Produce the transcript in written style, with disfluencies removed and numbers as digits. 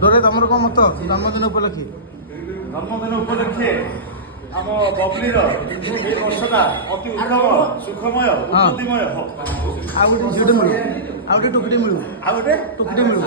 দরে ତମର କଣ ମତ ଜନ୍ମଦିନ ଉପଲକ୍ଷେ? ଜନ୍ମଦିନ ଉପଲକ୍ଷେ ଆମ ବବଲିର এই ବର୍ଷଟା ଅତି ଉତ୍ତମ ସୁଖମୟ ଉନ୍ନତିମୟ। ଆଉ ଗୋଟେ ଝିଅଟେ ମିଳୁ, ଆଉ ଗୋଟେ ଟୋକିଟେ ମିଳୁ, ଆଉ ଗୋଟେ ଟୋକିଟେ ମିଳୁ।